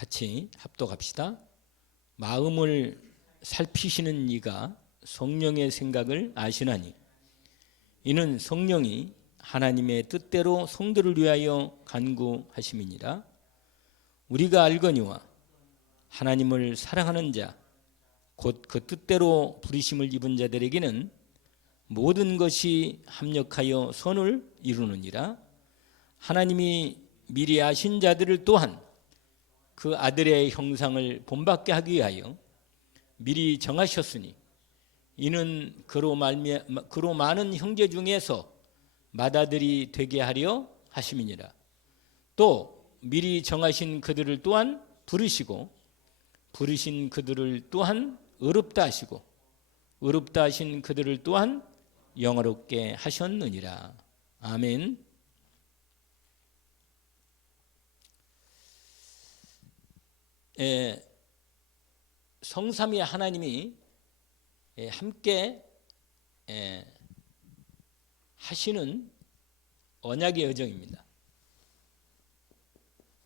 같이 합독합시다. 마음을 살피시는 이가 성령의 생각을 아시나니 이는 성령이 하나님의 뜻대로 성도를 위하여 간구하심이니라. 우리가 알거니와 하나님을 사랑하는 자 곧 그 뜻대로 부르심을 입은 자들에게는 모든 것이 합력하여 선을 이루느니라. 하나님이 미리 아신 자들을 또한 그 아들의 형상을 본받게 하기 위하여 미리 정하셨으니 이는 그로 많은 형제 중에서 맏아들이 되게 하려 하심이니라. 또 미리 정하신 그들을 또한 부르시고 부르신 그들을 또한 의롭다 하시고 의롭다 하신 그들을 또한 영화롭게 하셨느니라. 아멘. 성삼위 하나님이 함께 하시는 언약의 여정입니다.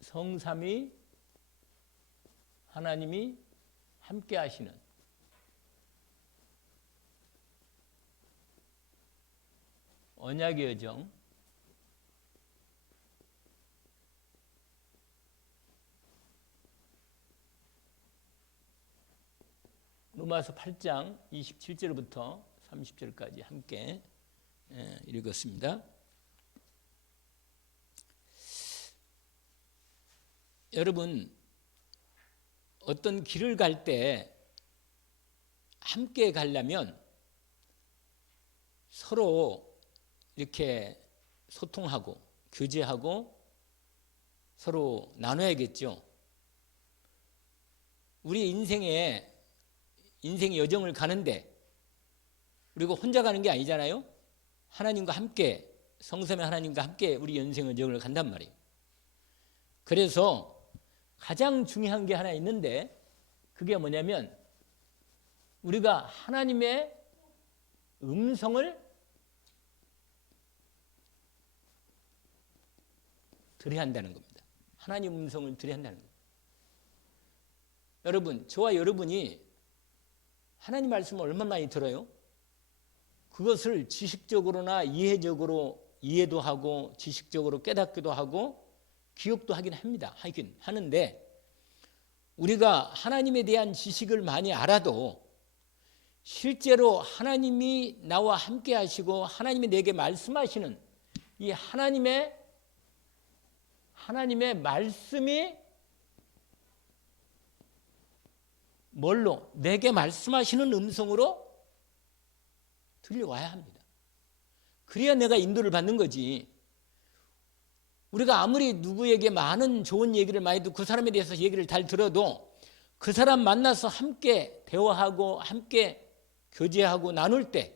성삼위 하나님이 함께 하시는 언약의 여정. 로마서 8장 27절부터 30절까지 함께 읽었습니다. 여러분, 어떤 길을 갈 때 함께 가려면 서로 이렇게 소통하고 교제하고 서로 나눠야겠죠. 우리 인생의 여정을 가는데 우리가 혼자 가는 게 아니잖아요. 하나님과 함께, 성삼위 하나님과 함께 우리 인생 여정을 간단 말이에요. 그래서 가장 중요한 게 하나 있는데 그게 뭐냐면 우리가 하나님의 음성을 들어야 한다는 겁니다. 하나님 음성을 들어야 한다는 겁니다. 여러분, 저와 여러분이 하나님 말씀을 얼마나 많이 들어요? 그것을 지식적으로나 이해적으로 이해도 하고 지식적으로 깨닫기도 하고 기억도 하긴 하는데 우리가 하나님에 대한 지식을 많이 알아도 실제로 하나님이 나와 함께 하시고 하나님이 내게 말씀하시는 이 하나님의 말씀이 뭘로? 내게 말씀하시는 음성으로 들려와야 합니다. 그래야 내가 인도를 받는 거지. 우리가 아무리 누구에게 많은 좋은 얘기를 많이 듣고 그 사람에 대해서 얘기를 잘 들어도 그 사람 만나서 함께 대화하고 함께 교제하고 나눌 때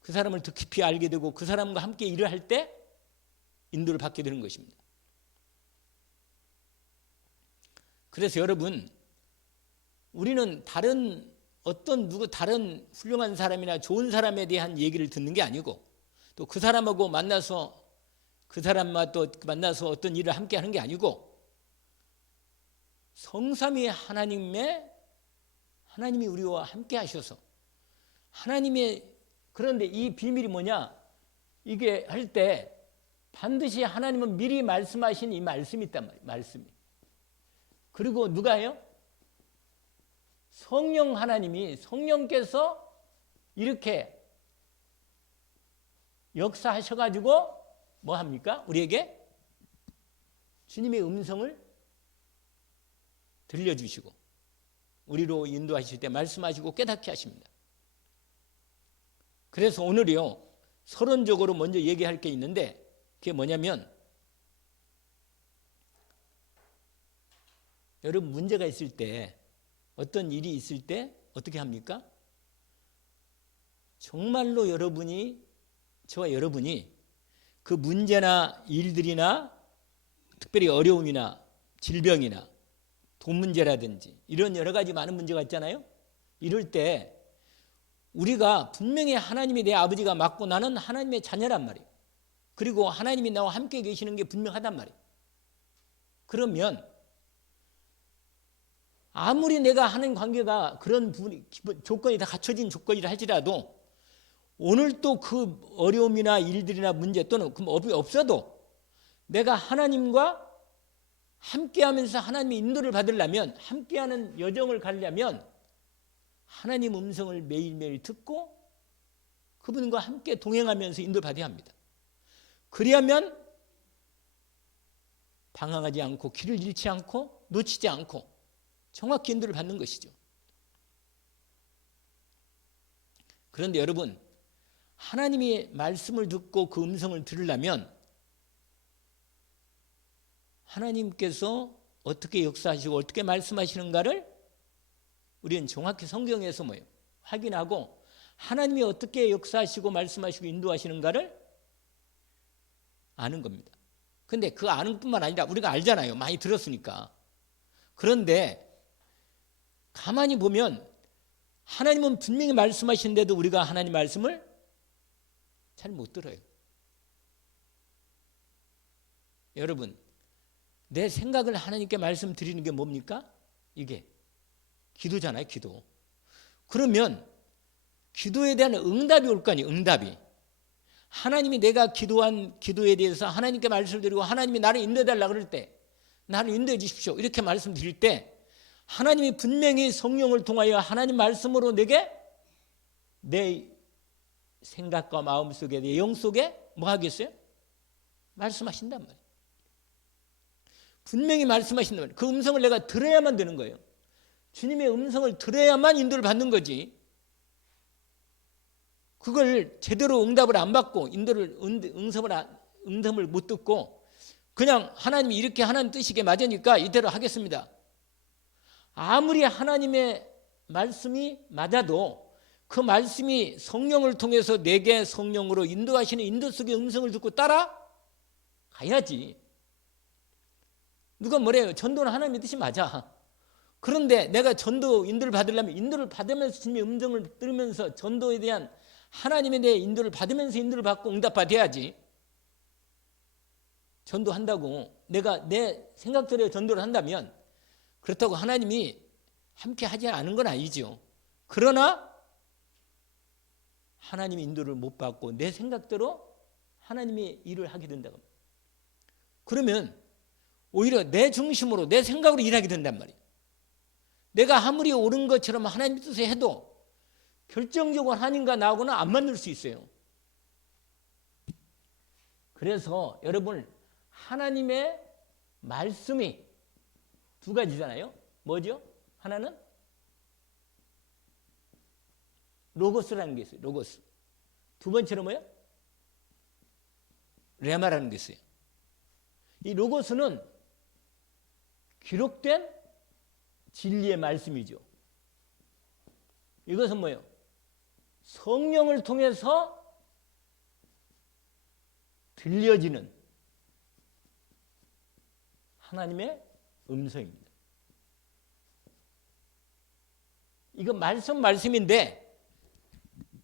그 사람을 더 깊이 알게 되고 그 사람과 함께 일을 할 때 인도를 받게 되는 것입니다. 그래서 여러분, 우리는 다른 훌륭한 사람이나 좋은 사람에 대한 얘기를 듣는 게 아니고 또 그 사람하고 만나서 그 사람과 또 만나서 어떤 일을 함께 하는 게 아니고 성삼위 하나님이 우리와 함께 하셔서 그런데 이 비밀이 뭐냐? 이게 할 때 반드시 하나님은 미리 말씀하신 이 말씀이 있단 말이에요. 말씀이. 그리고 누가 해요? 성령께서 이렇게 역사하셔가지고 뭐 합니까? 우리에게 주님의 음성을 들려주시고 우리로 인도하실 때 말씀하시고 깨닫게 하십니다. 그래서 오늘이요, 서론적으로 먼저 얘기할 게 있는데 그게 뭐냐면 여러분, 문제가 있을 때 어떤 일이 있을 때 어떻게 합니까? 정말로 저와 여러분이 그 문제나 일들이나 특별히 어려움이나 질병이나 돈 문제라든지 이런 여러 가지 많은 문제가 있잖아요. 이럴 때 우리가 분명히 하나님이 내 아버지가 맞고 나는 하나님의 자녀란 말이에요. 그리고 하나님이 나와 함께 계시는 게 분명하단 말이에요. 그러면 아무리 내가 하는 관계가 그런 조건이 다 갖춰진 조건이라 할지라도 오늘 또 그 어려움이나 일들이나 문제 또는 그 업이 없어도 내가 하나님과 함께하면서 하나님의 인도를 받으려면, 함께하는 여정을 가려면 하나님 음성을 매일매일 듣고 그분과 함께 동행하면서 인도를 받아야 합니다. 그리하면 방황하지 않고 길을 잃지 않고 놓치지 않고 정확히 인도를 받는 것이죠. 그런데 여러분, 하나님의 말씀을 듣고 그 음성을 들으려면 하나님께서 어떻게 역사하시고 어떻게 말씀하시는가를 우리는 정확히 성경에서 확인하고 하나님이 어떻게 역사하시고 말씀하시고 인도하시는가를 아는 겁니다. 근데 그 아는 뿐만 아니라 우리가 알잖아요. 많이 들었으니까. 그런데 가만히 보면 하나님은 분명히 말씀하시는데도 우리가 하나님 말씀을 잘 못 들어요. 여러분, 내 생각을 하나님께 말씀드리는 게 뭡니까? 이게 기도잖아요. 기도. 그러면 기도에 대한 응답이 올 거 아니에요. 응답이. 하나님이 내가 기도한 기도에 대해서 하나님께 말씀을 드리고 하나님이 나를 인도해달라 그럴 때, 나를 인도해 주십시오 이렇게 말씀드릴 때 하나님이 분명히 성령을 통하여 하나님 말씀으로 내게 내 생각과 마음 속에, 내 영 속에 뭐 하겠어요? 말씀하신단 말이에요. 분명히 말씀하신단 말이에요. 그 음성을 내가 들어야만 되는 거예요. 주님의 음성을 들어야만 인도를 받는 거지. 그걸 제대로 응답을 안 받고 응답을 못 듣고 그냥 하나님이 이렇게 하나님 뜻이게 맞으니까 이대로 하겠습니다. 아무리 하나님의 말씀이 맞아도 그 말씀이 성령을 통해서 내게 성령으로 인도하시는 인도 속의 음성을 듣고 따라 가야지. 누가 뭐래요? 전도는 하나님의 뜻이 맞아. 그런데 내가 전도 인도를 받으려면 인도를 받으면서 주님의 음성을 들으면서 전도에 대한 하나님의 내 인도를 받으면서 인도를 받고 응답받아야지. 전도한다고 내가 내 생각대로 전도를 한다면 그렇다고 하나님이 함께 하지 않은 건 아니죠. 그러나 하나님의 인도를 못 받고 내 생각대로 하나님의 일을 하게 된다고. 그러면 오히려 내 중심으로 내 생각으로 일하게 된단 말이에요. 내가 아무리 옳은 것처럼 하나님 뜻을 해도 결정적으로 하나님과 나하고는 안 맞을 수 있어요. 그래서 여러분, 하나님의 말씀이 두 가지잖아요. 뭐죠? 하나는 로고스라는 게 있어요. 로고스. 두 번째로 뭐예요? 레마라는 게 있어요. 이 로고스는 기록된 진리의 말씀이죠. 이것은 뭐예요? 성령을 통해서 들려지는 하나님의 음성입니다. 이거 말씀인데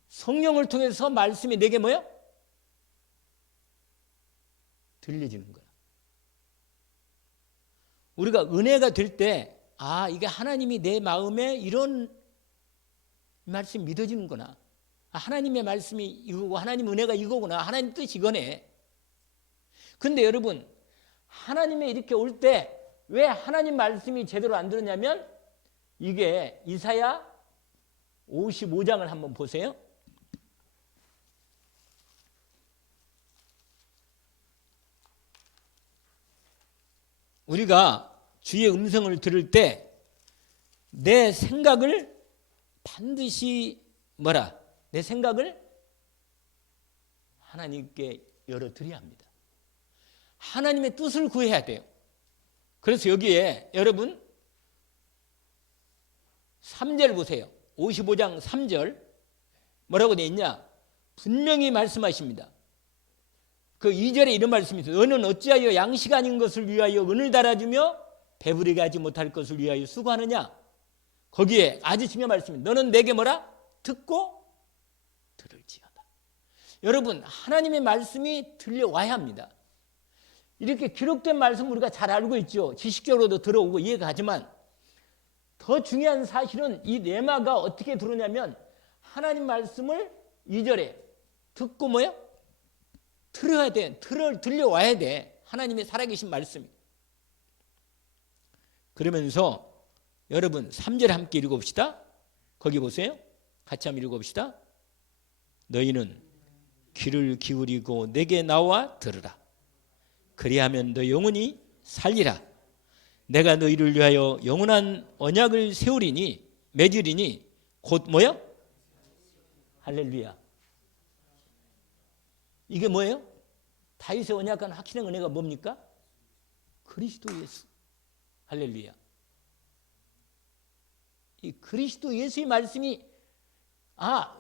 성령을 통해서 말씀이 내게 뭐예요? 들려지는 거야. 우리가 은혜가 될 때 이게 하나님이 내 마음에 이런 말씀이 믿어지는구나. 하나님의 말씀이 이거고 하나님 은혜가 이거구나. 하나님 뜻이 이거네. 근데 여러분, 하나님의 이렇게 올 때 왜 하나님 말씀이 제대로 안 들었냐면 이게 이사야 55장을 한번 보세요. 우리가 주의 음성을 들을 때 내 생각을 반드시 내 생각을 하나님께 열어드려야 합니다. 하나님의 뜻을 구해야 돼요. 그래서 여기에 여러분 3절 보세요. 55장 3절 뭐라고 되어 있냐? 분명히 말씀하십니다. 그 2절에 이런 말씀이 있어요. 너는 어찌하여 양식 아닌 것을 위하여 은을 달아주며 배부르게 하지 못할 것을 위하여 수고하느냐? 거기에 아주 중요한 말씀입니다. 너는 내게 듣고 들을지어다. 여러분, 하나님의 말씀이 들려와야 합니다. 이렇게 기록된 말씀 우리가 잘 알고 있죠. 지식적으로도 들어오고 이해가 가지만 더 중요한 사실은 이 레마가 어떻게 들어오냐면 하나님 말씀을 2절에 듣고 뭐요? 들어야 돼. 들려와야 돼. 하나님의 살아계신 말씀이. 그러면서 여러분 3절 함께 읽어봅시다. 거기 보세요. 같이 한번 읽어봅시다. 너희는 귀를 기울이고 내게 나와 들으라. 그리하면 너 영원히 살리라. 내가 너희를 위하여 영원한 언약을 세우리니 맺으리니 곧 뭐요? 할렐루야. 이게 뭐예요? 다윗의 언약한 확신의 은혜가 뭡니까? 그리스도 예수. 할렐루야. 이 그리스도 예수의 말씀이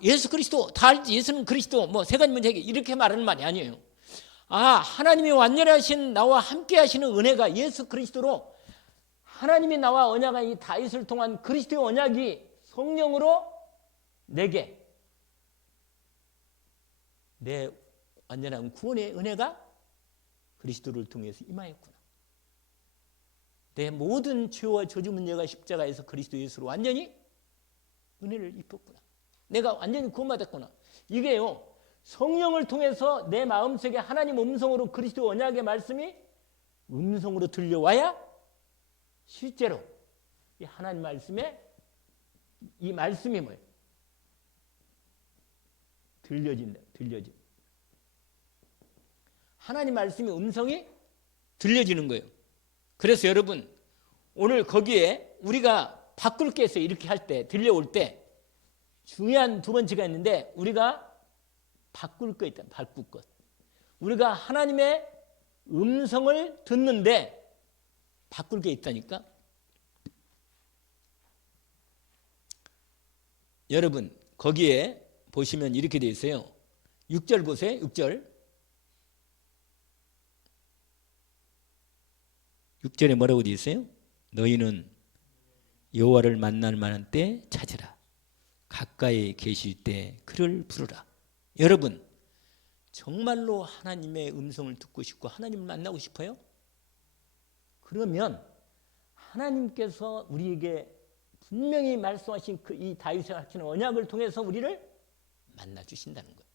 예수 그리스도 다 알지. 예수는 그리스도 뭐 세 가지 문제 이렇게 말하는 말이 아니에요. 하나님이 완전하신 나와 함께 하시는 은혜가 예수 그리스도로 하나님이 나와 언약한 이 다윗을 통한 그리스도의 언약이 성령으로 내게 내 완전한 구원의 은혜가 그리스도를 통해서 임하였구나. 내 모든 죄와 저주 문제가 십자가에서 그리스도 예수로 완전히 은혜를 입혔구나. 내가 완전히 구원받았구나. 이게요, 성령을 통해서 내 마음속에 하나님 음성으로 그리스도 언약의 말씀이 음성으로 들려와야 실제로 이 하나님 말씀에 이 말씀이 뭐예요? 들려진다. 하나님 말씀의 음성이 들려지는 거예요. 그래서 여러분 오늘 거기에 우리가 바꿀 게 있어요. 이렇게 할 때 들려올 때 중요한 두 번째가 있는데 우리가 바꿀 거 있다. 바꿀 것. 우리가 하나님의 음성을 듣는데 바꿀 게 있다니까. 여러분 거기에 보시면 이렇게 돼 있어요. 6절 보세요. 6절에 뭐라고 돼 있어요? 너희는 여호와를 만날 만한 때 찾으라. 가까이 계실 때 그를 부르라. 여러분 정말로 하나님의 음성을 듣고 싶고 하나님을 만나고 싶어요? 그러면 하나님께서 우리에게 분명히 말씀하신 이 다윗의 하시는 언약을 통해서 우리를 만나 주신다는 거예요.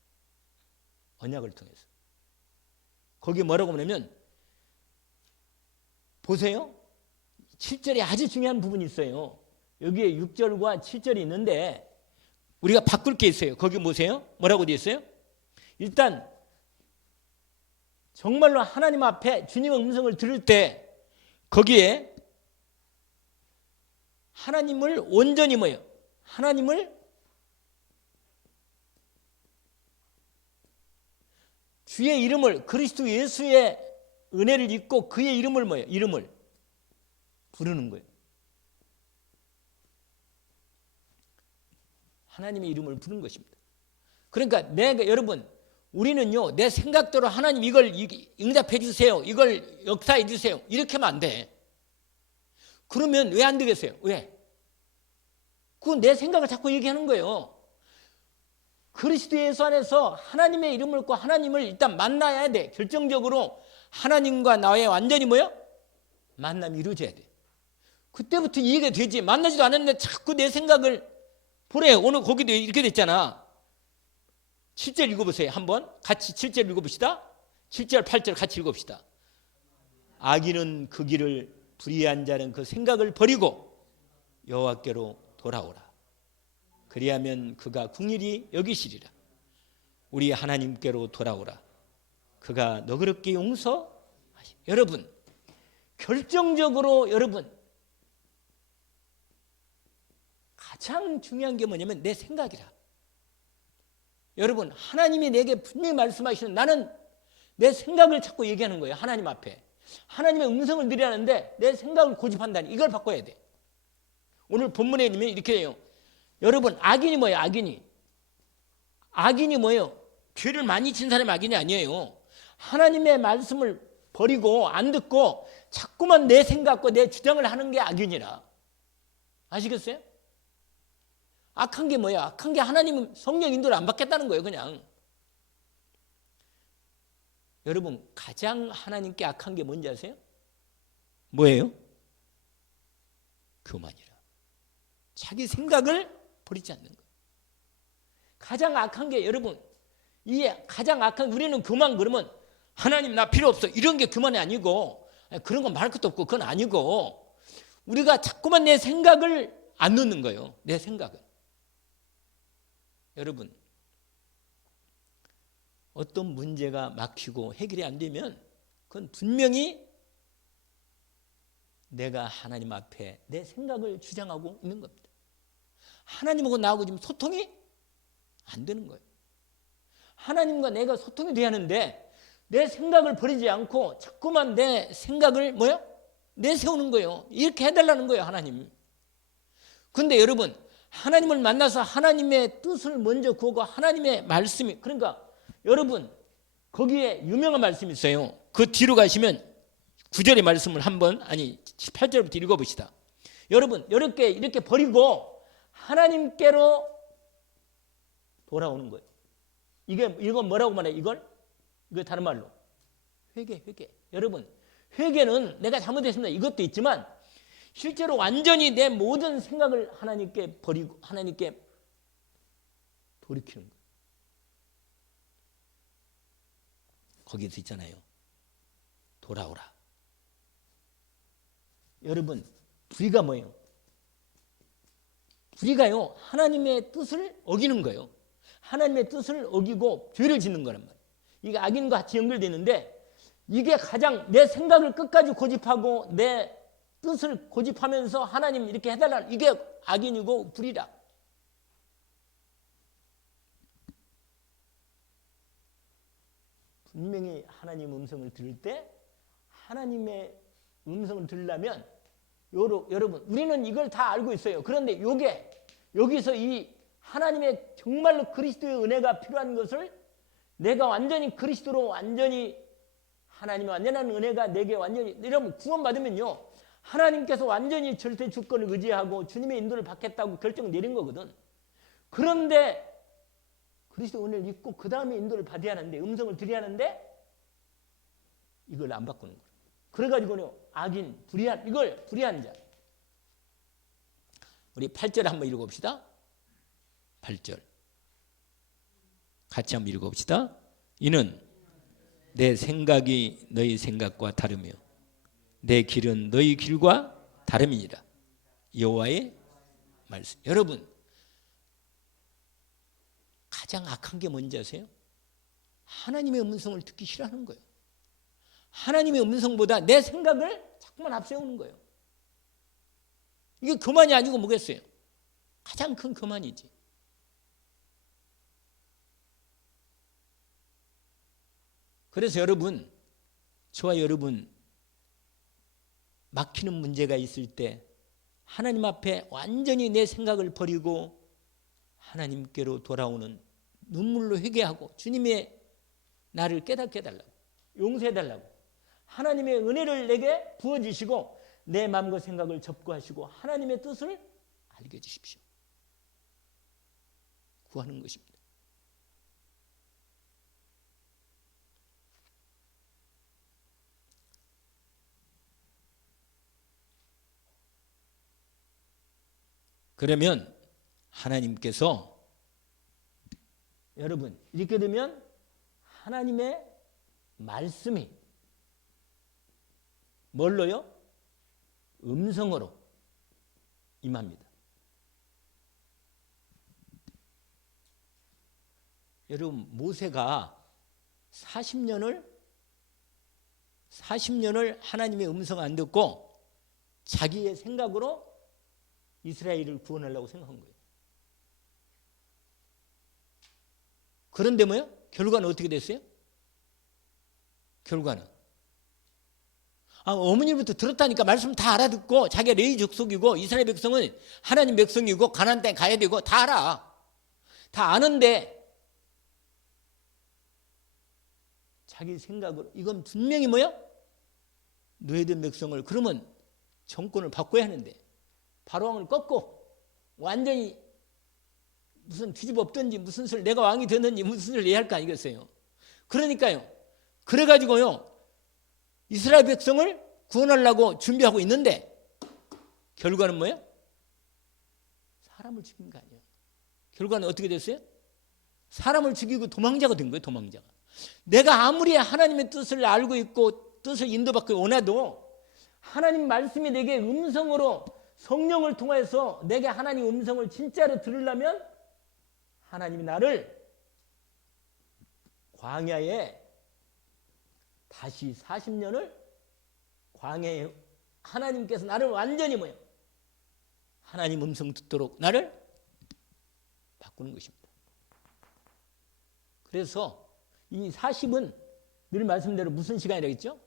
언약을 통해서. 거기에 뭐라고 하냐면 보세요. 7절에 아주 중요한 부분이 있어요. 여기에 6절과 7절이 있는데 우리가 바꿀 게 있어요. 거기 보세요. 뭐라고 되어 있어요? 일단 정말로 하나님 앞에 주님의 음성을 들을 때 거기에 하나님을 온전히 뭐예요? 하나님을 주의 이름을 그리스도 예수의 은혜를 입고 그의 이름을 뭐예요? 이름을 부르는 거예요. 하나님의 이름을 부르는 것입니다. 그러니까 여러분 우리는요 내 생각대로 하나님 이걸 응답해 주세요. 이걸 역사해 주세요. 이렇게 하면 안 돼. 그러면 왜 안 되겠어요? 왜? 그건 내 생각을 자꾸 얘기하는 거예요. 그리스도 예수 안에서 하나님의 이름을 읽고 하나님을 일단 만나야 돼. 결정적으로 하나님과 나의 완전히 뭐요? 만남이 이루어져야 돼. 그때부터 이해가 되지. 만나지도 않았는데 자꾸 내 생각을 보래. 오늘 거기도 이렇게 됐잖아. 7절 읽어보세요. 한번 같이 7절 읽어봅시다. 7절 8절 같이 읽어봅시다. 악인은 그 길을 불의한 자는 그 생각을 버리고 여호와께로 돌아오라. 그리하면 그가 긍휼히 여기시리라. 우리 하나님께로 돌아오라. 그가 너그럽게 용서하시. 여러분 결정적으로 여러분 가장 중요한 게 뭐냐면 내 생각이라. 여러분 하나님이 내게 분명히 말씀하시는 나는 내 생각을 자꾸 얘기하는 거예요. 하나님 앞에 하나님의 음성을 들으라는데 내 생각을 고집한다니 이걸 바꿔야 돼. 오늘 본문에 보면 이렇게 해요. 여러분 악인이 뭐예요? 악인이 뭐예요? 죄를 많이 진 사람이 악인이 아니에요. 하나님의 말씀을 버리고 안 듣고 자꾸만 내 생각과 내 주장을 하는 게 악인이라. 아시겠어요? 악한 게 뭐야? 악한 게 하나님은 성령 인도를 안 받겠다는 거예요. 그냥. 여러분 가장 하나님께 악한 게 뭔지 아세요? 뭐예요? 교만이라. 자기 생각을 버리지 않는 거예요. 가장 악한 게 여러분, 이게 가장 악한, 우리는 교만 그러면 하나님 나 필요 없어 이런 게 교만이 아니고, 그런 건 말할 것도 없고 그건 아니고, 우리가 자꾸만 내 생각을 안 넣는 거예요. 내 생각을. 여러분, 어떤 문제가 막히고 해결이 안 되면 그건 분명히 내가 하나님 앞에 내 생각을 주장하고 있는 겁니다. 하나님하고 나하고 지금 소통이 안 되는 거예요. 하나님과 내가 소통이 돼야 하는데 내 생각을 버리지 않고 자꾸만 내 생각을 내세우는 거예요. 이렇게 해달라는 거예요, 하나님. 그런데 여러분, 하나님을 만나서 하나님의 뜻을 먼저 구하고 하나님의 말씀이, 그러니까 여러분 거기에 유명한 말씀이 있어요. 그 뒤로 가시면 9절의 말씀을 한번, 아니 18절부터 읽어봅시다. 여러분 이렇게 버리고 하나님께로 돌아오는 거예요. 이건 뭐라고 말해요? 이거 다른 말로 회개. 여러분, 회개는 내가 잘못했습니다 이것도 있지만 실제로 완전히 내 모든 생각을 하나님께 버리고 하나님께 돌이키는 거예요. 거기서 있잖아요. 돌아오라. 여러분, 불의가 뭐예요? 불의가요, 하나님의 뜻을 어기는 거예요. 하나님의 뜻을 어기고 죄를 짓는 거란 말이에요. 이게 악인과 같이 연결되는데, 이게 가장 내 생각을 끝까지 고집하고 내 뜻을 고집하면서 하나님 이렇게 해달라, 이게 악인이고 불의라. 분명히 하나님 음성을 들을 때, 하나님의 음성을 들으려면 여러분, 우리는 이걸 다 알고 있어요. 그런데 여기서 이 하나님의 정말로 그리스도의 은혜가 필요한 것을, 내가 완전히 그리스도로 완전히 하나님의 완전한 은혜가 내게 완전히, 여러분 구원받으면요, 하나님께서 완전히 절대 주권을 의지하고 주님의 인도를 받겠다고 결정 내린 거거든. 그런데 그리스도 은혜를 입고 그 다음에 인도를 받아야 하는데, 음성을 드려야 하는데 이걸 안 바꾸는 거예요. 그래가지고요, 악인, 불의한 자. 우리 8절 한번 읽어봅시다. 8절 같이 한번 읽어봅시다. 이는 내 생각이 너희 생각과 다르며 내 길은 너희 길과 다름이니라. 여호와의 말씀. 여러분, 가장 악한 게 뭔지 아세요? 하나님의 음성을 듣기 싫어하는 거예요. 하나님의 음성보다 내 생각을 자꾸만 앞세우는 거예요. 이게 교만이 아니고 뭐겠어요? 가장 큰 교만이지. 그래서 여러분, 저와 여러분, 막히는 문제가 있을 때 하나님 앞에 완전히 내 생각을 버리고 하나님께로 돌아오는, 눈물로 회개하고 주님의 나를 깨닫게 해달라고, 용서해달라고, 하나님의 은혜를 내게 부어주시고 내 마음과 생각을 접구하시고 하나님의 뜻을 알게 해주십시오. 구하는 것입니다. 그러면 하나님께서, 여러분 이렇게 되면 하나님의 말씀이 뭘로요? 음성으로 임합니다. 여러분, 모세가 40년을 하나님의 음성 안 듣고 자기의 생각으로 이스라엘을 구원하려고 생각한 거예요. 그런데 뭐요? 결과는 어떻게 됐어요? 결과는 어머니부터 들었다니까 말씀 다 알아듣고, 자기가 레위 족속이고 이스라엘 백성은 하나님 백성이고 가나안 땅에 가야 되고 다 알아. 다 아는데 자기 생각으로, 이건 분명히 뭐야? 노예된 백성을, 그러면 정권을 바꿔야 하는데 바로왕을 꺾고 완전히 무슨 뒤집어 엎든지 무슨 소리, 내가 왕이 되는지 무슨 소리를 해야 할 거 아니겠어요? 그러니까요, 그래가지고요 이스라엘 백성을 구원하려고 준비하고 있는데 결과는 뭐예요? 사람을 죽인 거 아니에요. 결과는 어떻게 됐어요? 사람을 죽이고 도망자가 된 거예요. 도망자가. 내가 아무리 하나님의 뜻을 알고 있고 뜻을 인도받고 원해도 하나님 말씀이 내게 음성으로 성령을 통해서 내게 하나님 음성을 진짜로 들으려면 하나님이 나를 광야에 다시 40년을 광야에 하나님께서 나를 완전히 뭐예요? 하나님 음성 듣도록 나를 바꾸는 것입니다. 그래서 이 40은 늘 말씀대로 무슨 시간이라고 했죠?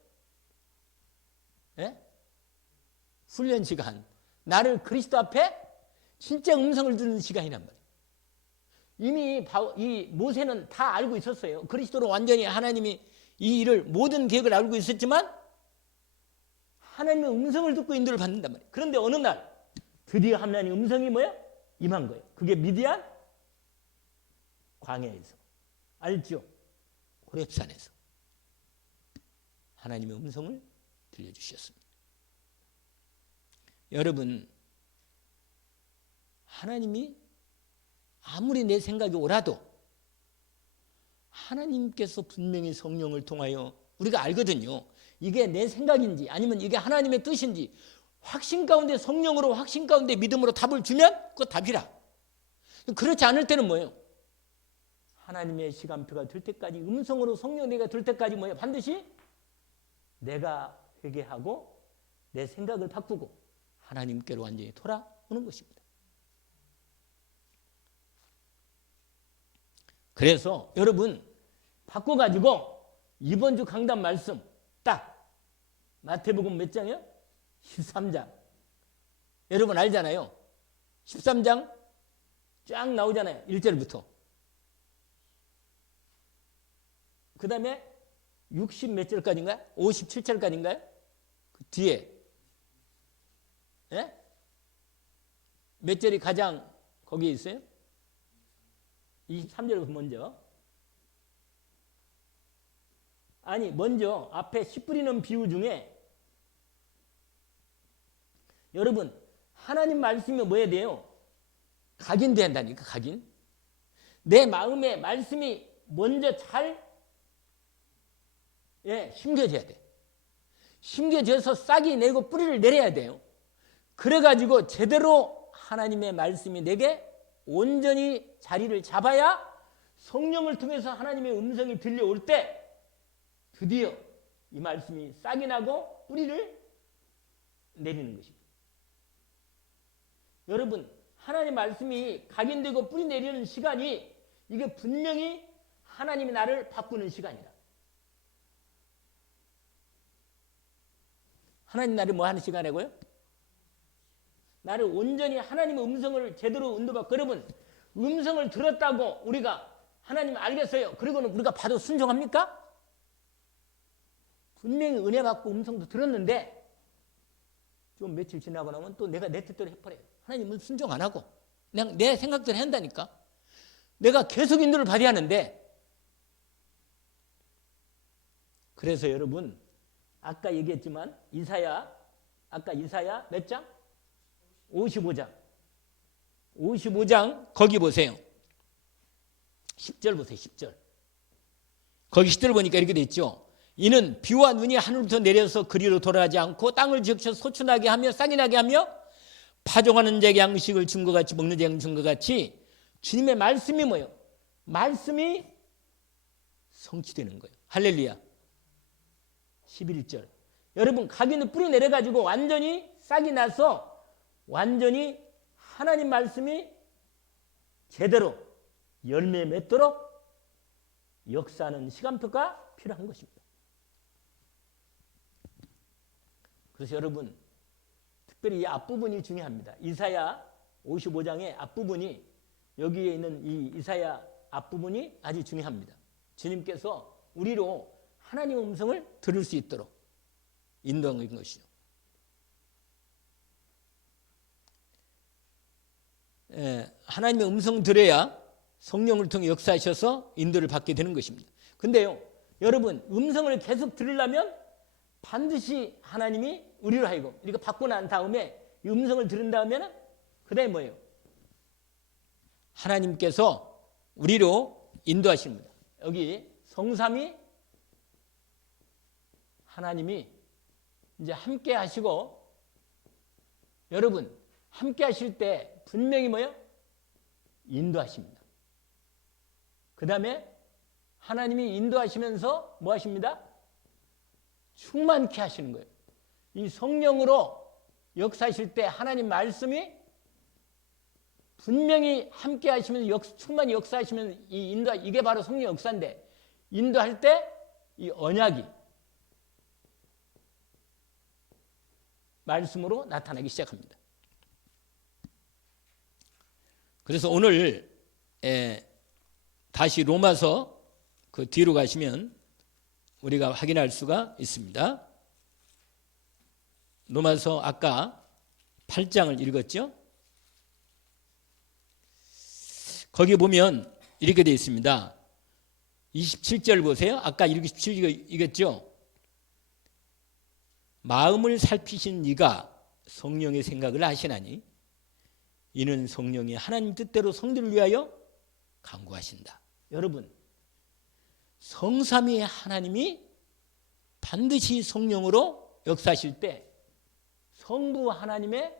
예? 훈련 시간. 나를 그리스도 앞에 진짜 음성을 듣는 시간이란 말이에요. 이미 이 모세는 다 알고 있었어요. 그리스도로 완전히 하나님이 이 일을 모든 계획을 알고 있었지만 하나님의 음성을 듣고 인도를 받는단 말이에요. 그런데 어느 날 드디어 하나님의 음성이 뭐야? 임한 거예요. 그게 미디안 광야에서. 알죠? 호렙산에서 하나님의 음성을 들려주셨습니다. 여러분, 하나님이 아무리 내 생각이 옳아도 하나님께서 분명히 성령을 통하여 우리가 알거든요. 이게 내 생각인지 아니면 이게 하나님의 뜻인지 확신 가운데 성령으로 확신 가운데 믿음으로 답을 주면 그거 답이라. 그렇지 않을 때는 뭐예요? 하나님의 시간표가 될 때까지 음성으로 성령 내가 될 때까지 뭐예요? 반드시 내가 회개하고 내 생각을 바꾸고 하나님께로 완전히 돌아오는 것입니다. 그래서 여러분 바꿔가지고 이번 주 강단 말씀 딱 마태복음 몇 장이요? 13장. 여러분 알잖아요. 13장 쫙 나오잖아요. 1절부터. 그 다음에 60 몇 절까지인가요? 57절까지인가요? 그 뒤에 예? 몇 절이 가장 거기에 있어요? 23절부터 먼저. 아니 먼저 앞에 씨 뿌리는 비유 중에 여러분 하나님 말씀이 뭐 해야 돼요? 각인돼야 한다니까. 각인. 내 마음에 말씀이 먼저 잘 심겨져야 돼. 심겨져서 싹이 내고 뿌리를 내려야 돼요. 그래가지고 제대로 하나님의 말씀이 내게 온전히 자리를 잡아야 성령을 통해서 하나님의 음성이 들려올 때 드디어 이 말씀이 싹이 나고 뿌리를 내리는 것입니다. 여러분 하나님 말씀이 각인되고 뿌리 내리는 시간이 이게 분명히 하나님이 나를 바꾸는 시간이다. 하나님 나를 뭐 하는 시간이고요? 나를 온전히 하나님의 음성을 제대로 인도받고. 여러분 음성을 들었다고 우리가 하나님 알겠어요. 그리고는 우리가 봐도 순종합니까? 분명히 은혜 받고 음성도 들었는데 좀 며칠 지나고 나면 또 내가 내 뜻대로 해버려요. 하나님은 순종 안 하고 그냥 내 생각대로 한다니까. 내가 계속 인도를 받아야 하는데. 그래서 여러분 아까 얘기했지만 아까 이사야 몇 장? 55장. 55장 거기 보세요. 10절 보세요. 10절. 거기 10절 보니까 이렇게 돼 있죠. 이는 비와 눈이 하늘부터 내려서 그리로 돌아가지 않고 땅을 적셔 소출나게 하며 싹이 나게 하며 파종하는 자에게 양식을 준 것 같이 먹는 자에게 준 것 같이 주님의 말씀이 뭐예요? 말씀이 성취되는 거예요. 할렐루야. 11절. 여러분 각인의 뿌리 내려가지고 완전히 싹이 나서 완전히 하나님 말씀이 제대로 열매 맺도록 역사하는 시간표가 필요한 것입니다. 그래서 여러분 특별히 이 앞부분이 중요합니다. 이사야 55장의 앞부분이 여기에 있는 이 이사야 앞부분이 아주 중요합니다. 주님께서 우리로 하나님의 음성을 들을 수 있도록 인도한 것이죠. 하나님의 음성 들어야 성령을 통해 역사하셔서 인도를 받게 되는 것입니다. 근데요, 여러분 음성을 계속 들으려면 반드시 하나님이 우리로 하여금 우리가 받고 난 다음에 이 음성을 들은 다음에는 그 다음에 뭐예요? 하나님께서 우리로 인도하십니다. 여기 성삼위 하나님이 이제 함께 하시고, 여러분 함께 하실 때 분명히 뭐예요? 인도하십니다. 그 다음에 하나님이 인도하시면서 뭐 하십니다? 충만케 하시는 거예요. 이 성령으로 역사하실 때 하나님 말씀이 분명히 함께 하시면서 충만히 역사하시면 이 인도, 이게 바로 성령 역사인데, 인도할 때 이 언약이 말씀으로 나타나기 시작합니다. 그래서 오늘 다시 로마서 그 뒤로 가시면 우리가 확인할 수가 있습니다. 로마서 아까 8장을 읽었죠? 거기 보면 이렇게 되어 있습니다. 27절 보세요. 아까 27절 읽었죠? 마음을 살피신 이가 성령의 생각을 아시나니 이는 성령이 하나님 뜻대로 성들을 위하여 간구하신다. 여러분, 성삼위의 하나님이 반드시 성령으로 역사하실 때 성부 하나님의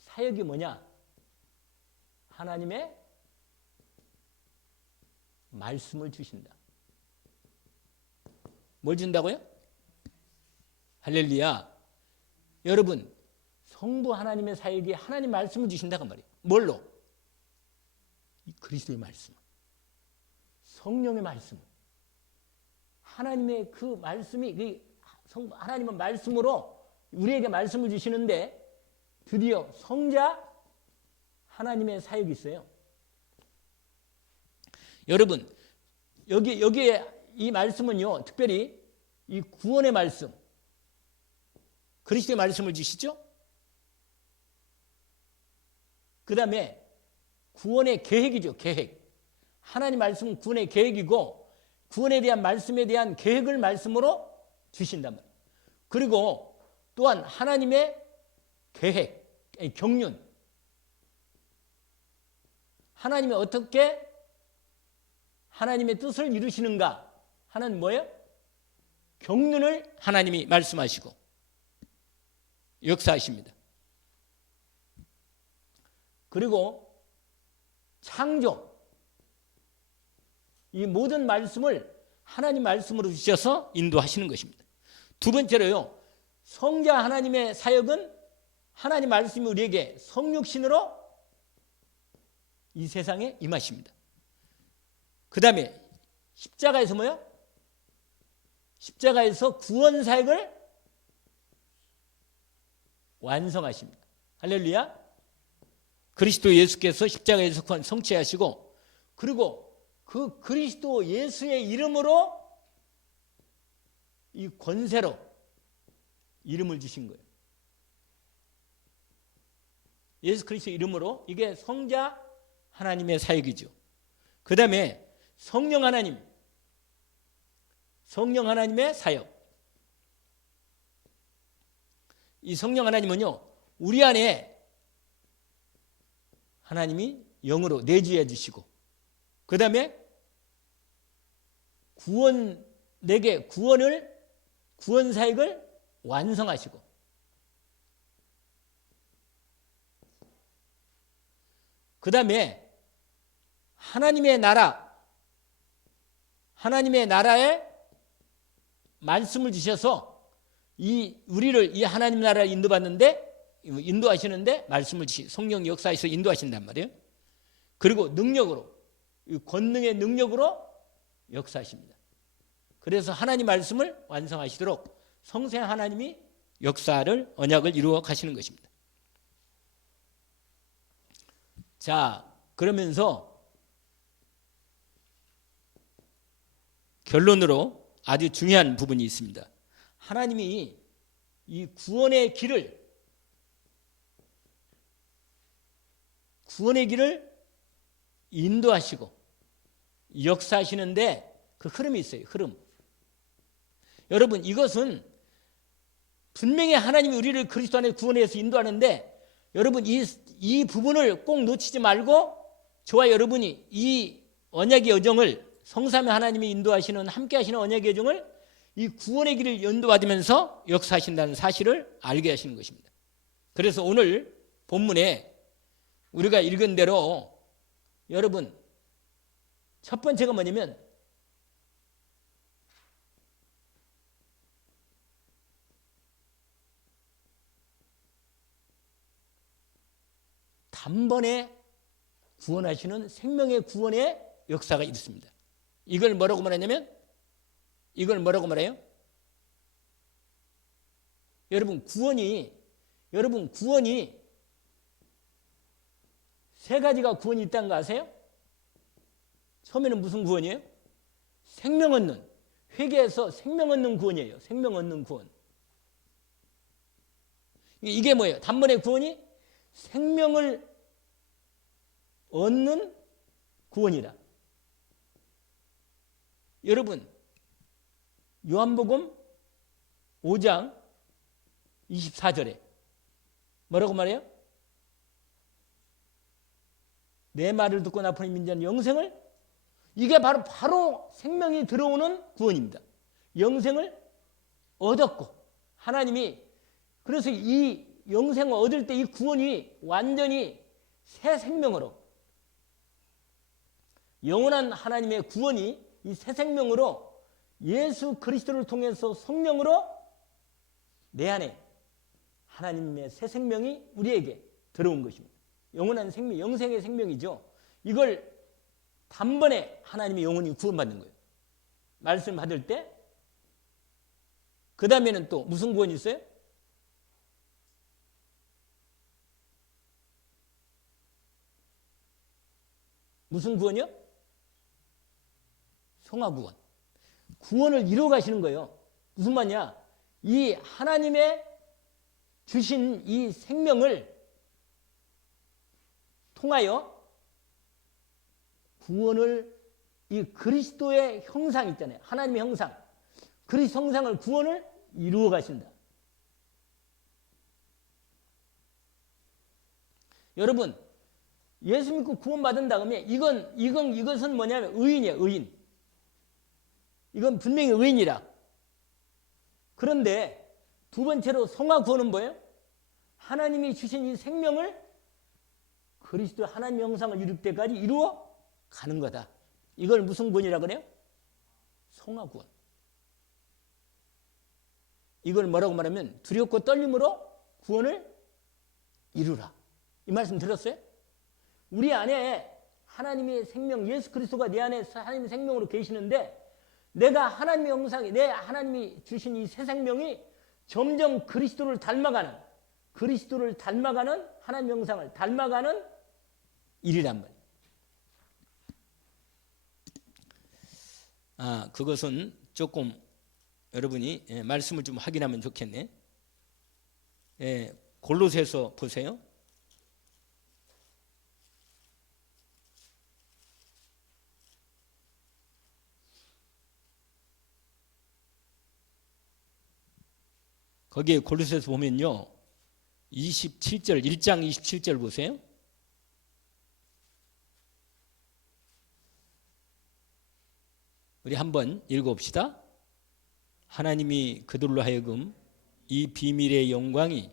사역이 뭐냐? 하나님의 말씀을 주신다. 뭘 준다고요? 할렐루야. 여러분, 성부 하나님의 사역이 하나님 말씀을 주신다고 말이에요. 뭘로? 이 그리스도의 말씀, 성령의 말씀, 하나님의 그 말씀이, 하나님은 말씀으로 우리에게 말씀을 주시는데 드디어 성자 하나님의 사역이 있어요. 여러분, 여기에 이 말씀은요, 특별히 이 구원의 말씀, 그리스도의 말씀을 주시죠. 그 다음에 구원의 계획이죠. 계획. 하나님 말씀은 구원의 계획이고, 구원에 대한 말씀에 대한 계획을 말씀으로 주신단 말이에요. 그리고 또한 하나님의 계획, 경륜, 하나님이 어떻게 하나님의 뜻을 이루시는가 하는 뭐예요? 경륜을 하나님이 말씀하시고 역사하십니다. 그리고 창조, 이 모든 말씀을 하나님 말씀으로 주셔서 인도하시는 것입니다. 두 번째로요, 성자 하나님의 사역은 하나님 말씀이 우리에게 성육신으로 이 세상에 임하십니다. 그 다음에 십자가에서 뭐요? 십자가에서 구원 사역을 완성하십니다. 할렐루야. 그리스도 예수께서 십자가에서 구원 성취하시고, 그리고 그 그리스도 예수의 이름으로 이 권세로 이름을 주신 거예요. 예수 그리스도 이름으로, 이게 성자 하나님의 사역이죠. 그 다음에 성령 하나님, 성령 하나님의 사역. 이 성령 하나님은요, 우리 안에 하나님이 영으로 내주해 주시고, 그 다음에 내게 구원 사역을 완성하시고, 그 다음에 하나님의 나라에 말씀을 주셔서 우리를 이 하나님 나라에 인도하시는데 말씀을 주시, 성령 역사에서 인도하신단 말이에요. 그리고 능력으로, 권능의 능력으로 역사하십니다. 그래서 하나님 말씀을 완성하시도록 성생 하나님이 역사를, 언약을 이루어 가시는 것입니다. 자, 그러면서 결론으로 아주 중요한 부분이 있습니다. 하나님이 이 구원의 길을 인도하시고 역사하시는데 그 흐름이 있어요. 흐름. 여러분, 이것은 분명히 하나님이 우리를 그리스도 안에 구원해서 인도하는데, 여러분 이 부분을 꼭 놓치지 말고 저와 여러분이 이 언약의 여정을 성삼위 하나님이 인도하시는 함께 하시는 언약의 여정을 이 구원의 길을 연도받으면서 역사하신다는 사실을 알게 하시는 것입니다. 그래서 오늘 본문에 우리가 읽은 대로 여러분 첫 번째가 뭐냐면 단번에 구원하시는 생명의 구원의 역사가 있습니다. 이걸 뭐라고 말하냐면 이걸 뭐라고 말해요? 여러분 구원이 세 가지가 구원이 있다는 거 아세요? 처음에는 무슨 구원이에요? 생명 얻는, 회개해서 생명 얻는 구원이에요. 생명 얻는 구원. 이게 뭐예요? 단번에 구원이 생명을 얻는 구원이다. 여러분 요한복음 5장 24절에 뭐라고 말해요? 내 말을 듣고 나쁜 민자는 영생을, 이게 바로 생명이 들어오는 구원입니다. 영생을 얻었고 하나님이 그래서 이 영생을 얻을 때 이 구원이 완전히 새 생명으로 영원한 하나님의 구원이 이 새 생명으로 예수 그리스도를 통해서 성령으로 내 안에 하나님의 새 생명이 우리에게 들어온 것입니다. 영원한 생명, 영생의 생명이죠. 이걸 단번에 하나님의 영혼이 구원받는 거예요. 말씀 받을 때. 그 다음에는 또 무슨 구원이 있어요? 무슨 구원이요? 성화구원. 구원을 이루어 가시는 거예요. 무슨 말이냐? 이 하나님의 주신 이 생명을 통하여 구원을 이 그리스도의 형상 있잖아요. 하나님의 형상. 그리스도 형상을 구원을 이루어 가신다. 여러분 예수 믿고 구원받은 다음에 이것은 뭐냐면 의인이에요. 의인. 이건 분명히 의인이라. 그런데 두 번째로 성화 구원은 뭐예요? 하나님이 주신 이 생명을 그리스도의 하나님의 형상을 이룰 때까지 이루어 가는 거다. 이걸 무슨 구원이라고 그래요? 성화 구원. 이걸 뭐라고 말하면 두렵고 떨림으로 구원을 이루라. 이 말씀 들었어요? 우리 안에 하나님의 생명, 예수 그리스도가 내 안에 하나님의 생명으로 계시는데 내가 하나님의 형상이, 내 하나님이 주신 이 새 생명이 점점 그리스도를 닮아가는 하나님의 형상을 닮아가는 일이란 말이에요. 그것은 조금 여러분이 말씀을 좀 확인하면 좋겠네. 골로새서 보세요. 거기에 골로새서 보면요. 27절, 1장 27절 보세요. 우리 한번 읽어봅시다. 하나님이 그들로 하여금 이 비밀의 영광이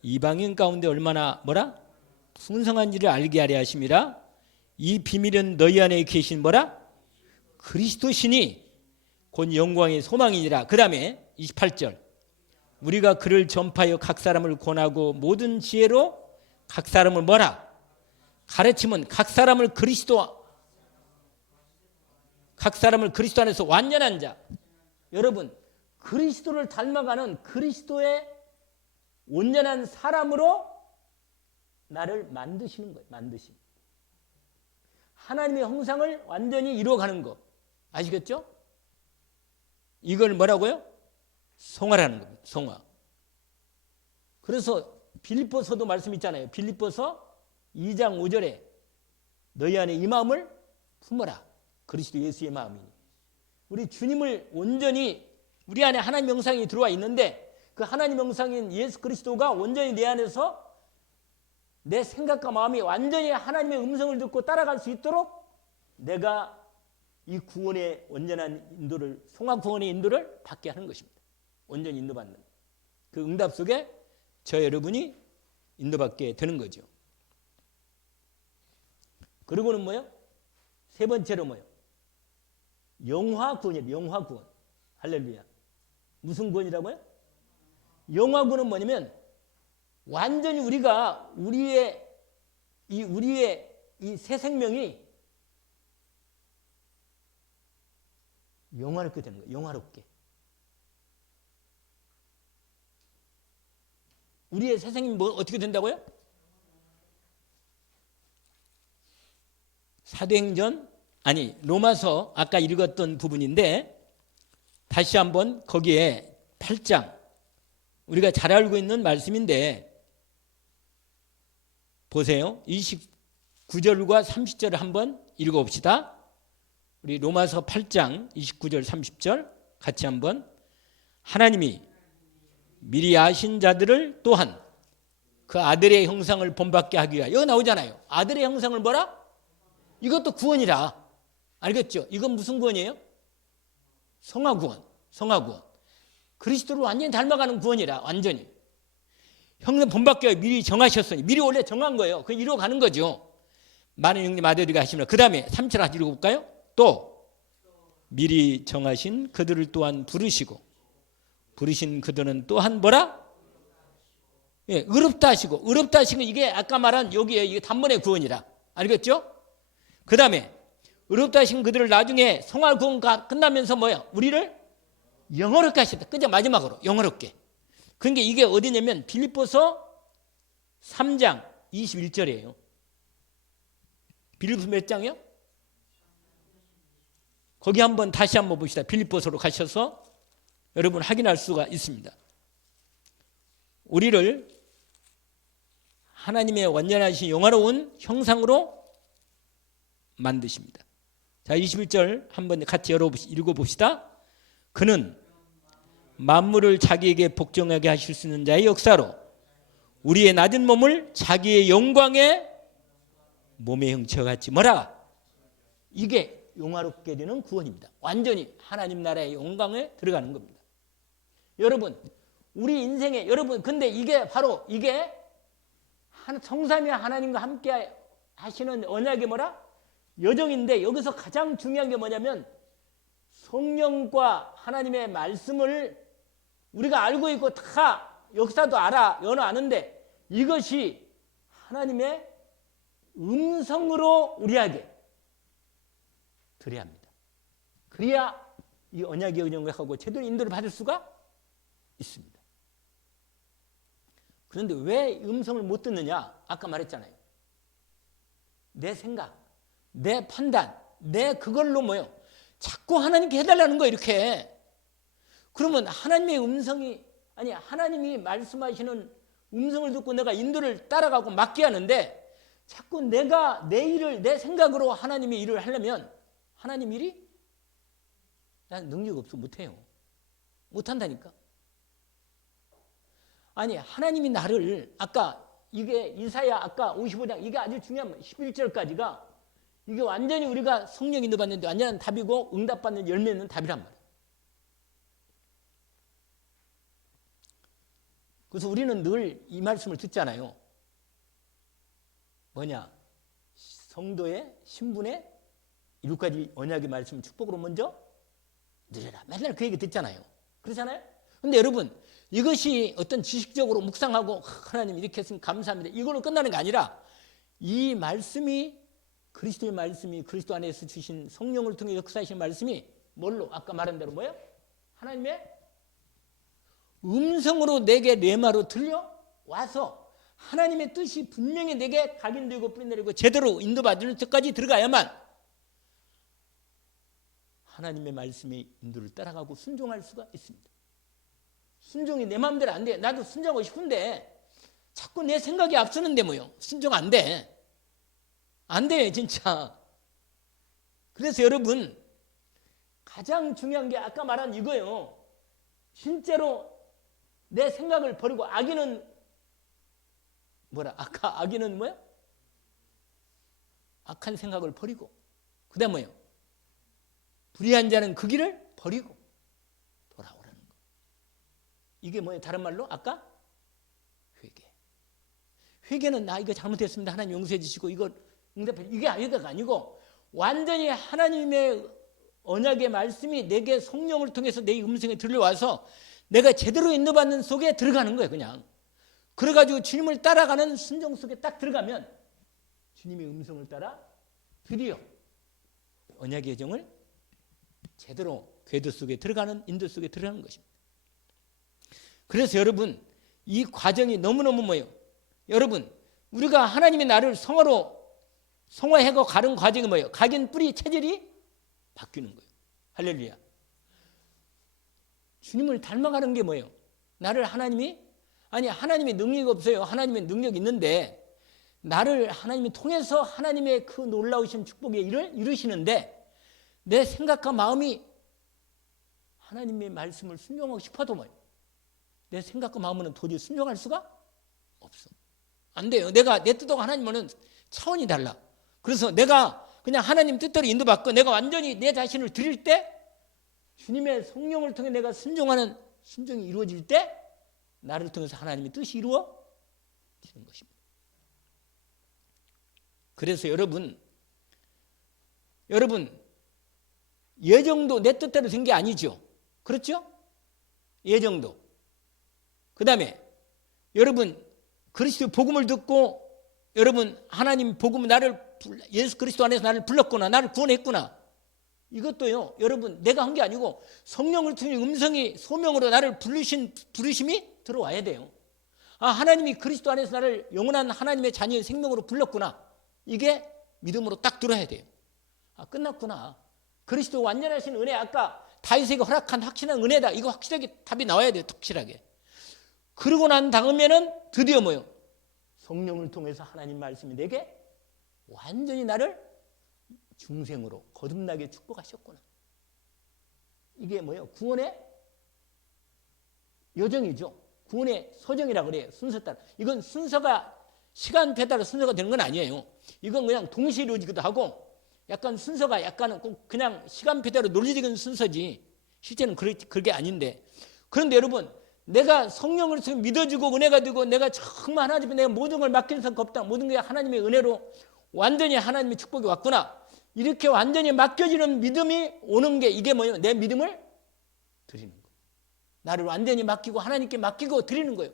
이방인 가운데 얼마나 풍성한지를 알게 하려 하심이라. 이 비밀은 너희 안에 계신 그리스도시니 곧 영광의 소망이니라. 그 다음에 28절 우리가 그를 전파하여 각 사람을 권하고 모든 지혜로 각 사람을 가르치면 각 사람을 그리스도 안에서 완전한 자. 여러분 그리스도를 닮아가는 그리스도의 온전한 사람으로 나를 만드시는 거예요. 만드심. 하나님의 형상을 완전히 이루어가는 거. 아시겠죠? 이걸 뭐라고요? 성화라는 겁니다. 성화. 그래서 빌립보서도 말씀 있잖아요. 빌립보서 2장 5절에 너희 안에 이 마음을 품어라. 그리스도 예수의 마음이니. 우리 주님을 온전히 우리 안에 하나님 형상이 들어와 있는데 그 하나님 형상인 예수 그리스도가 온전히 내 안에서 내 생각과 마음이 완전히 하나님의 음성을 듣고 따라갈 수 있도록 내가 이 구원의 온전한 인도를, 송화 구원의 인도를 받게 하는 것입니다. 온전히 인도받는 그 응답 속에 저 여러분이 인도받게 되는 거죠. 그리고는 뭐요? 세 번째로 뭐요? 영화 구원이에요. 영화 구원. 할렐루야. 무슨 구원이라고요? 영화 구원은 뭐냐면 완전히 우리가 우리의 이 새 생명이 영화롭게 되는 거예요. 영화롭게. 우리의 새 생명이 뭐 어떻게 된다고요? 사도행전 로마서 아까 읽었던 부분인데 다시 한번 거기에 8장 우리가 잘 알고 있는 말씀인데 보세요. 29절과 30절을 한번 읽어봅시다. 우리 로마서 8장 29절 30절 같이 한번. 하나님이 미리 아신 자들을 또한 그 아들의 형상을 본받게 하기 위하여. 여기 나오잖아요. 아들의 형상을 뭐라? 이것도 구원이라. 알겠죠? 이건 무슨 구원이에요? 성화 구원. 성화 구원. 그리스도를 완전히 닮아가는 구원이라. 완전히. 형상 본받게 미리 정하셨으니. 미리 원래 정한 거예요. 그걸 이루어가는 거죠. 많은 형님 아들들이 하시면. 그 다음에 3절 하나 읽어볼까요? 또 미리 정하신 그들을 또한 부르시고 부르신 그들은 또한 뭐라? 예, 의롭다 하시고. 의롭다 하시고 이게 아까 말한 여기에 이게 단번의 구원이라. 알겠죠? 그 다음에 의롭다 하신 그들을 나중에 성화 구원 끝나면서 뭐야? 우리를 영어롭게 하셨다. 그죠? 마지막으로 영어롭게. 그러니까 이게 어디냐면 빌립보서 3장 21절이에요. 빌립보서 몇 장이요? 거기 한번 다시 한번 봅시다. 빌립보서로 가셔서 여러분 확인할 수가 있습니다. 우리를 하나님의 완전하신 영화로운 형상으로 만드십니다. 자, 21절 한번 같이 읽어봅시다. 그는 만물을 자기에게 복종하게 하실 수 있는 자의 역사로 우리의 낮은 몸을 자기의 영광의 몸의 형체와 같이 뭐라? 이게 영화롭게 되는 구원입니다. 완전히 하나님 나라의 영광에 들어가는 겁니다. 여러분, 우리 인생에 여러분 근데 이게 바로 이게 성삼위 하나님과 함께 하시는 언약이 뭐라? 여정인데 여기서 가장 중요한 게 뭐냐면 성령과 하나님의 말씀을 우리가 알고 있고 다 역사도 알아 연어 아는데 이것이 하나님의 음성으로 우리에게 드려야 합니다. 그래야 이 언약의 영역하고 제대로 인도를 받을 수가 있습니다. 그런데 왜 음성을 못 듣느냐? 아까 말했잖아요. 내 생각, 내 판단, 내 그걸로 뭐요? 자꾸 하나님께 해달라는 거예요. 이렇게. 그러면 하나님의 음성이 하나님이 말씀하시는 음성을 듣고 내가 인도를 따라가고 맡게 하는데 자꾸 내가 내 일을 내 생각으로 하나님의 일을 하려면 하나님 일이 난 능력이 없어 못해요. 못한다니까. 하나님이 나를 아까 이게 이사야 아까 55장 이게 아주 중요한 11절까지가 이게 완전히 우리가 성령 인도 받는데 완전한 답이고 응답받는 열매는 답이란 말이에요. 그래서 우리는 늘 이 말씀을 듣잖아요. 뭐냐? 성도의 신분의 이루까지 언약의 말씀 축복으로 먼저 누려라. 맨날 그 얘기 듣잖아요. 그렇잖아요? 근데 여러분 이것이 어떤 지식적으로 묵상하고 하나님 이렇게 했으면 감사합니다. 이걸로 끝나는 게 아니라 이 말씀이 그리스도의 말씀이 그리스도 안에서 주신 성령을 통해 역사하신 말씀이 뭘로? 아까 말한 대로 뭐예요? 하나님의 음성으로 내게 뇌마로 들려와서 하나님의 뜻이 분명히 내게 각인되고 뿌리내리고 제대로 인도받을 때까지 들어가야만 하나님의 말씀의 인도를 따라가고 순종할 수가 있습니다. 순종이 내 마음대로 안 돼. 나도 순종하고 싶은데 자꾸 내 생각이 앞서는데 뭐요? 순종 안 돼. 안 돼, 진짜. 그래서 여러분 가장 중요한 게 아까 말한 이거예요. 실제로 내 생각을 버리고 악인은 아까 악인은 뭐야? 악한 생각을 버리고, 그 다음 뭐예요? 불의한 자는 그 길을 버리고 돌아오라는 거. 이게 뭐예요? 다른 말로 아까 회개. 회개는 나 이거 잘못했습니다. 하나님 용서해 주시고 이거 응답해. 이게 회개가 아니고 완전히 하나님의 언약의 말씀이 내게 성령을 통해서 내 음성에 들려와서 내가 제대로 인도받는 속에 들어가는 거예요. 그냥. 그래가지고 주님을 따라가는 순종 속에 딱 들어가면 주님의 음성을 따라 드디어 언약의 여정을 제대로 궤도 속에 들어가는, 인도 속에 들어가는 것입니다. 그래서 여러분, 이 과정이 너무너무 뭐예요? 여러분, 우리가 하나님이 나를 성화해고 가는 과정이 뭐예요? 각인 뿌리 체질이 바뀌는 거예요. 할렐루야. 주님을 닮아가는 게 뭐예요? 나를 하나님의 능력이 없어요. 하나님의 능력이 있는데 나를 하나님이 통해서 하나님의 그 놀라우신 축복의 일을 이루시는데 내 생각과 마음이 하나님의 말씀을 순종하고 싶어도 뭐예요? 내 생각과 마음은 도저히 순종할 수가 없어. 안 돼요. 내가 내 뜻하고 하나님은 차원이 달라. 그래서 내가 그냥 하나님 뜻대로 인도받고 내가 완전히 내 자신을 드릴 때 주님의 성령을 통해 내가 순종하는 순종이 이루어질 때 나를 통해서 하나님의 뜻이 이루어지는 것입니다. 그래서 여러분 예정도 내 뜻대로 된 게 아니죠. 그렇죠? 예정도. 그 다음에 여러분 그리스도 복음을 듣고 여러분 하나님 복음 예수 그리스도 안에서 나를 불렀구나, 나를 구원했구나. 이것도요 여러분 내가 한 게 아니고 성령을 통해 음성이 소명으로 나를 부르심이 들어와야 돼요. 하나님이 그리스도 안에서 나를 영원한 하나님의 자녀의 생명으로 불렀구나. 이게 믿음으로 딱 들어야 돼요. 끝났구나. 그리스도 완전하신 은혜, 아까 다윗에게 허락한 확실한 은혜다. 이거 확실하게 답이 나와야 돼요. 확실하게. 그러고 난 다음에는 드디어 뭐예요? 성령을 통해서 하나님 말씀이 내게 완전히 나를 중생으로 거듭나게 축복하셨구나. 이게 뭐예요? 구원의 여정이죠. 구원의 서정이라고 그래요. 순서 따라. 이건 순서가 시간표에 따라 순서가 되는 건 아니에요. 이건 그냥 동시에 이루어지기도 하고 약간 순서가 약간은 꼭 그냥 시간표대로 논리적인 순서지 실제는 그게 아닌데, 그런데 여러분 내가 성령을 믿어주고 은혜가 되고 내가 정말 하나님께 내가 모든 걸 맡기는 상 없다. 모든 게 하나님의 은혜로 완전히 하나님의 축복이 왔구나. 이렇게 완전히 맡겨지는 믿음이 오는 게 이게 뭐예요? 내 믿음을 드리는 거예요. 나를 완전히 맡기고 하나님께 맡기고 드리는 거예요.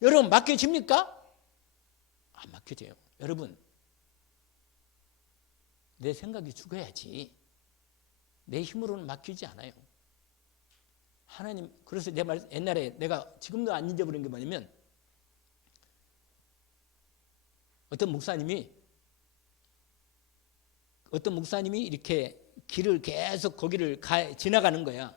여러분 맡겨집니까? 안 맡겨져요. 여러분 내 생각이 죽어야지 내 힘으로는 맡기지 않아요. 하나님, 그래서 내 말 옛날에 내가 지금도 안 잊어버린 게 뭐냐면 어떤 목사님이 이렇게 길을 계속 거기를 지나가는 거야.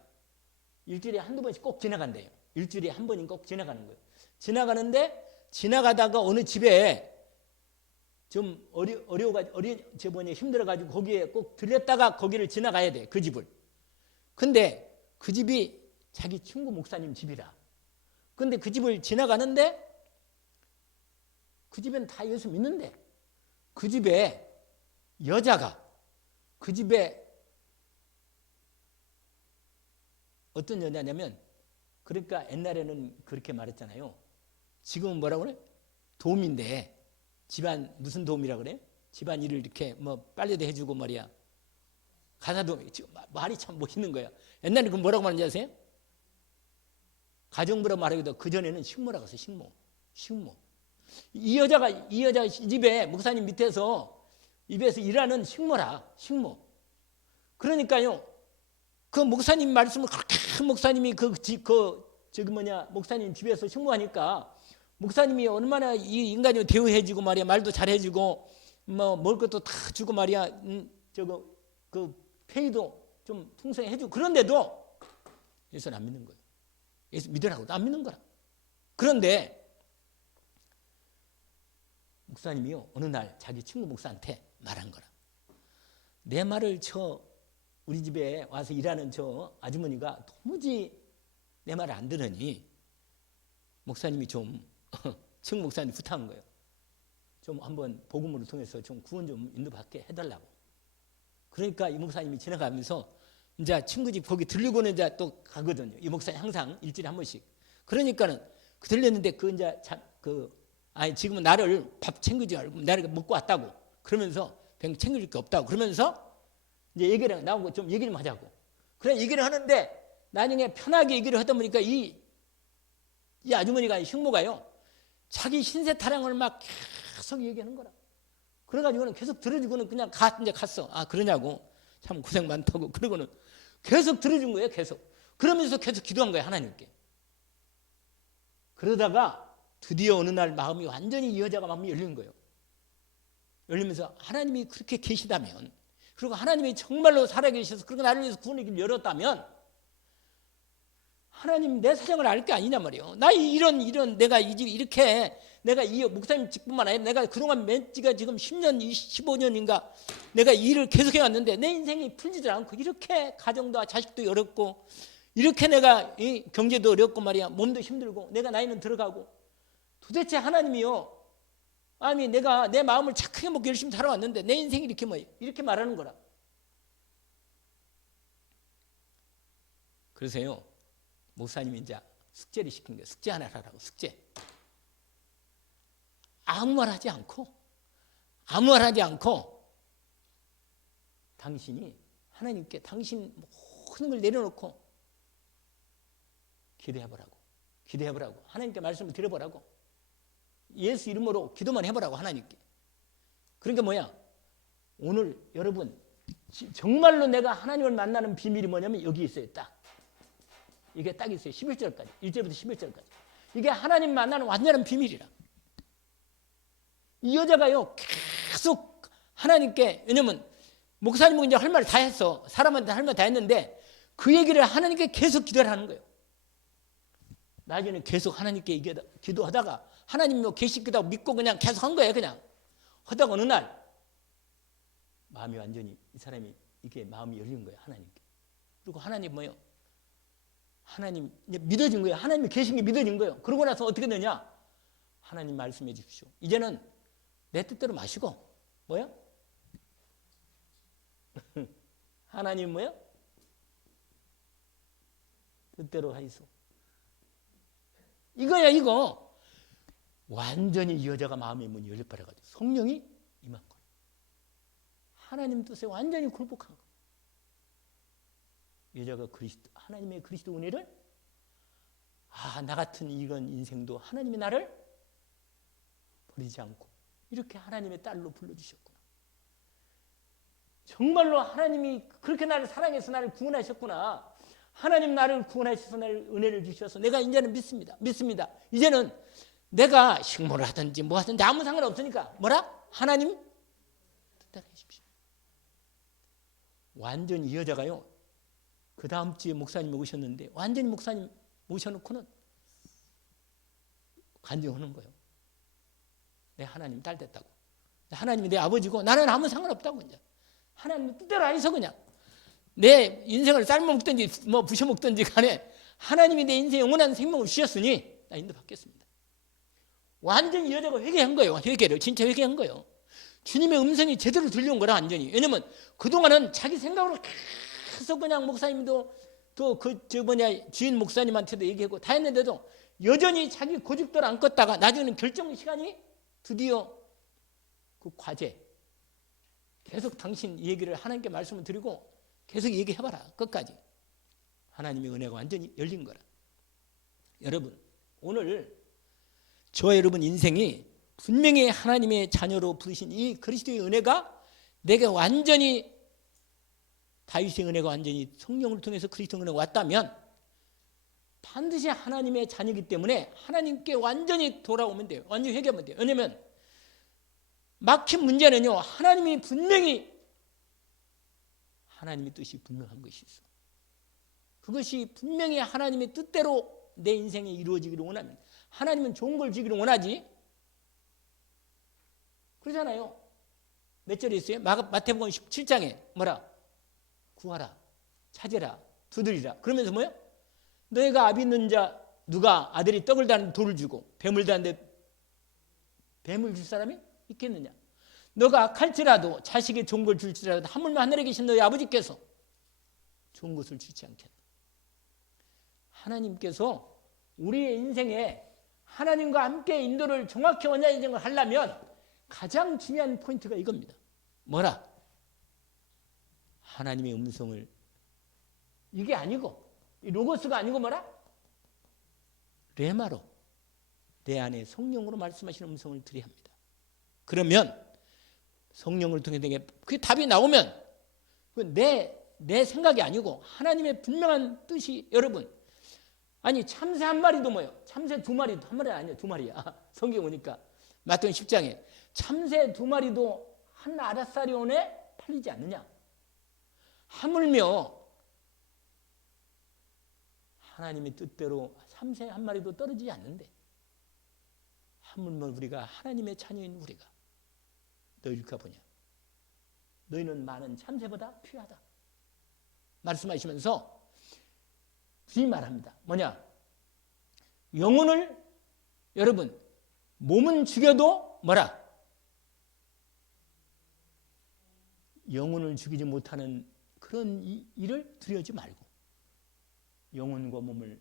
일주일에 한두 번씩 꼭 지나간대요. 일주일에 한 번은 꼭 지나가는 거예요. 지나가는데 지나가다가 어느 집에 좀 힘들어가지고 거기에 꼭 들렸다가 거기를 지나가야 돼. 그 집을. 근데 그 집이 자기 친구 목사님 집이라. 근데 그 집을 지나가는데 그 집엔 다 예수 믿는데 그 집에 여자가 그 집에 어떤 여자냐면, 그러니까 옛날에는 그렇게 말했잖아요. 지금은 뭐라고 그래? 도움인데 집안 무슨 도움이라고 그래요? 집안 일을 이렇게 빨래도 해주고 말이야. 가사도움. 말이 참 멋있는 거야. 옛날에 그 뭐라고 말하는지 아세요? 가정부라고 말하기도 그전에는 식모라고 했어요. 식모. 이 여자가 이 집에 목사님 밑에서 입에서 일하는 식모. 그러니까요. 그 목사님 말씀을 그렇게 목사님이 목사님 집에서 식모하니까 목사님이 얼마나 이 인간이 대우해주고 말이야. 말도 잘해주고 먹을 것도 다 주고 말이야. 그 페이도 좀 풍성히 해주고 그런데도 예수는 안 믿는 거예요. 예수 믿으라고도 안 믿는 거라. 그런데 목사님이요 어느 날 자기 친구 목사한테 말한 거라. 내 말을 우리 집에 와서 일하는 저 아주머니가 도무지 내 말을 안 들으니 목사님이 좀 친구 목사님 부탁한 거예요. 좀 한번 복음으로 통해서 좀 구원 좀 인도받게 해달라고. 그러니까 이 목사님이 지나가면서 이제 친구 집 거기 들리고는 이제 또 가거든요. 이 목사님 항상 일주일에 한 번씩. 그러니까는 그 들렸는데 그 이제 아니 지금은 나를 밥 챙기지 말고 나를 먹고 왔다고. 그러면서 병 챙길 게 없다고. 그러면서 이제 얘기를 나오고 좀 얘기를 하자고. 그래 얘기를 하는데 나중에 편하게 얘기를 하다 보니까 이 아주머니가 식모가요. 자기 신세 타령을 막 계속 얘기하는 거라. 그래가지고는 계속 들어주고는 그냥 이제 갔어. 아 그러냐고. 참 고생 많다고. 그러고는 계속 들어준 거예요. 계속. 그러면서 계속 기도한 거예요. 하나님께. 그러다가 드디어 어느 날 마음이 완전히 이 여자가 마음이 열린 거예요. 열리면서 하나님이 그렇게 계시다면, 그리고 하나님이 정말로 살아계셔서 그리고 나를 위해서 구원의 길을 열었다면 하나님 내 사정을 알 게 아니냐 말이에요. 나 이런 내가 이 집 이렇게 내가 이 목사님 집뿐만 아니라 내가 그동안 맨지가 지금 10년, 15년인가 내가 일을 계속해 왔는데 내 인생이 풀리지 않고 이렇게 가정도 자식도 어렵고 이렇게 내가 이 경제도 어렵고 말이야. 몸도 힘들고 내가 나이는 들어가고 도대체 하나님이요. 아니 내가 내 마음을 착하게 먹고 열심히 살아왔는데 내 인생이 이렇게 이렇게 말하는 거라. 그래서요. 목사님이 이제 숙제를 시킨 거예요. 숙제 하나 하라고. 숙제. 아무 말 하지 않고 당신이 하나님께 당신 모든 걸 내려놓고 기도해보라고. 하나님께 말씀을 드려보라고. 예수 이름으로 기도만 해보라고 하나님께. 그러니까 뭐야? 오늘 여러분 정말로 내가 하나님을 만나는 비밀이 뭐냐면 여기 있어요. 딱. 이게 딱 있어요. 11절까지. 1절부터 11절까지. 이게 하나님 만나는 완전한 비밀이라. 이 여자가요. 계속 하나님께, 왜냐면 목사님은 이제 할 말 다 했어. 사람한테 할 말 다 했는데 그 얘기를 하나님께 계속 기도를 하는 거예요. 나중에는 계속 하나님께 기도하다가 하나님 뭐 계시기도 믿고 그냥 계속 한 거예요. 그냥 하다가 어느 날 마음이 완전히 이 사람이 이게 마음이 열린 거예요. 하나님께. 그리고 하나님 뭐예요? 하나님 이제 믿어진 거예요. 하나님이 계신 게 믿어진 거예요. 그러고 나서 어떻게 되냐? 하나님 말씀해 주십시오. 이제는 내 뜻대로 마시고 뭐요? 하나님 뭐요? 뜻대로 하이소. 이거야 이거. 완전히 이 여자가 마음의 문이 열려버려가지고 성령이 임한 거예요. 하나님 뜻에 완전히 굴복한 거예요. 여자가 하나님의 그리스도 은혜를 나 같은 이건 인생도 하나님이 나를 버리지 않고 이렇게 하나님의 딸로 불러주셨구나. 정말로 하나님이 그렇게 나를 사랑해서 나를 구원하셨구나. 하나님 나를 구원하셔서 나를 은혜를 주셔서 내가 이제는 믿습니다. 이제는 내가 식모를 하든지 뭐 하든지 아무 상관없으니까 뭐라? 하나님 뜻대로 하십시오. 완전히 이 여자가요. 그 다음 주에 목사님이 오셨는데 완전히 목사님 모셔놓고는 간증하는 거예요. 내 하나님 딸 됐다고. 하나님이 내 아버지고 나는 아무 상관없다고. 이제 하나님 뜻대로 아니서 그냥 내 인생을 삶아먹든지 뭐 부셔먹든지 간에 하나님이 내 인생에 영원한 생명을 주셨으니 나 인도받겠습니다. 완전히 여자가 회개한 거예요. 진짜 회개한 거예요. 주님의 음성이 제대로 들려온 거라 완전히. 왜냐면 그동안은 자기 생각으로 계속 그냥 목사님도 또 주인 목사님한테도 얘기하고 다 했는데도 여전히 자기 고집대로 안 껐다가 나중에는 결정 시간이 드디어 그 과제 계속 당신 얘기를 하나님께 말씀을 드리고 계속 얘기해봐라. 끝까지. 하나님의 은혜가 완전히 열린 거라. 여러분 오늘 저와 여러분 인생이 분명히 하나님의 자녀로 부르신 이 그리스도의 은혜가 내게 완전히 다윗의 은혜가 완전히 성령을 통해서 그리스도의 은혜가 왔다면 반드시 하나님의 자녀이기 때문에 하나님께 완전히 돌아오면 돼요. 완전히 회개하면 돼요. 왜냐하면 막힌 문제는요. 하나님이 분명히 하나님의 뜻이 분명한 것이 있어. 그것이 분명히 하나님의 뜻대로 내 인생에 이루어지기를 원하면 하나님은 좋은 걸 주기를 원하지. 그러잖아요. 몇 절에 있어요? 마태복음 17장에 뭐라? 구하라, 찾으라, 두드리라. 그러면서 뭐요? 너희가 압 있는 자 누가 아들이 떡을 다는데 돌을 주고 뱀을 다는데 뱀을 줄 사람이 있겠느냐? 너가 악할지라도 자식에 좋은 걸 줄지라도 하물며 하늘에 계신 너희 아버지께서 좋은 것을 주지 않겠나? 하나님께서 우리의 인생에 하나님과 함께 인도를 정확히 원하는 하려면 가장 중요한 포인트가 이겁니다. 뭐라? 하나님의 음성을, 이게 아니고 이 로고스가 아니고 뭐라? 레마로, 내 안에 성령으로 말씀하시는 음성을 들어야 합니다. 그러면 성령을 통해 그 답이 나오면 내 생각이 아니고 하나님의 분명한 뜻이, 여러분, 아니 참새 한 마리도 뭐예요? 참새 두 마리도, 한 마리 아니에요, 두 마리야. 성경 오니까 마태복음 10장에 참새 두 마리도 한 아라사리온에 팔리지 않느냐? 하물며 하나님의 뜻대로 참새 한 마리도 떨어지지 않는데, 하물며 우리가 하나님의 자녀인 우리가 너희일까 보냐? 너희는 많은 참새보다 귀하다 말씀하시면서 주님 말합니다. 뭐냐? 영혼을, 여러분, 몸은 죽여도 뭐라? 영혼을 죽이지 못하는 그런 일을 두려워하지 말고 영혼과 몸을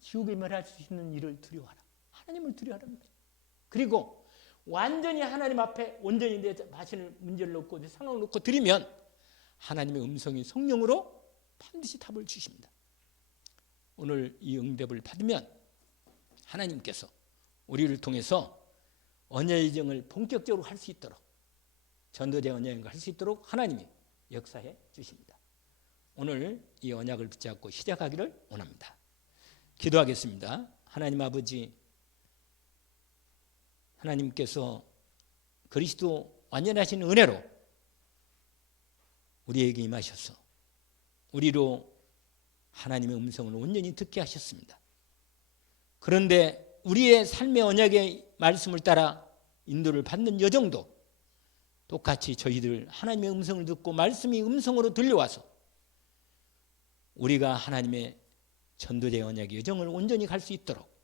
지옥에 멸할 수 있는 일을 두려워하라. 하나님을 두려워하라는 거죠. 그리고 완전히 하나님 앞에 온전히 내 자신을 문제를 놓고 내 상황을 놓고 드리면 하나님의 음성이 성령으로 반드시 답을 주십니다. 오늘 이 응답을 받으면 하나님께서 우리를 통해서 언약의 정을 본격적으로 할 수 있도록, 전도자 언약을 할 수 있도록 하나님이 역사해 주십니다. 오늘 이 언약을 붙잡고 시작하기를 원합니다. 기도하겠습니다. 하나님 아버지, 하나님께서 그리스도 완전하신 은혜로 우리에게 임하셔서 우리로 하나님의 음성을 온전히 듣게 하셨습니다. 그런데 우리의 삶의 언약의 말씀을 따라 인도를 받는 여정도 똑같이 저희들 하나님의 음성을 듣고 말씀이 음성으로 들려와서 우리가 하나님의 전도자의 언약의 여정을 온전히 갈 수 있도록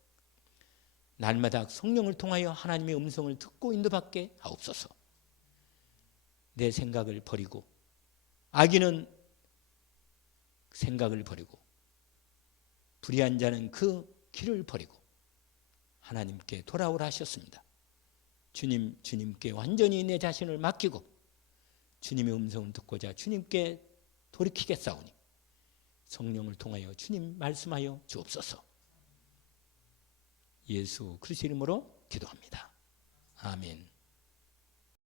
날마다 성령을 통하여 하나님의 음성을 듣고 인도받게 하옵소서. 내 생각을 버리고, 악인은 생각을 버리고 불의한 자는 그 길을 버리고 하나님께 돌아오라 하셨습니다. 주님께 완전히 내 자신을 맡기고 주님의 음성을 듣고자 주님께 돌이키겠사오니 성령을 통하여 주님 말씀하여 주옵소서. 예수 그리스도 이름으로 기도합니다. 아멘.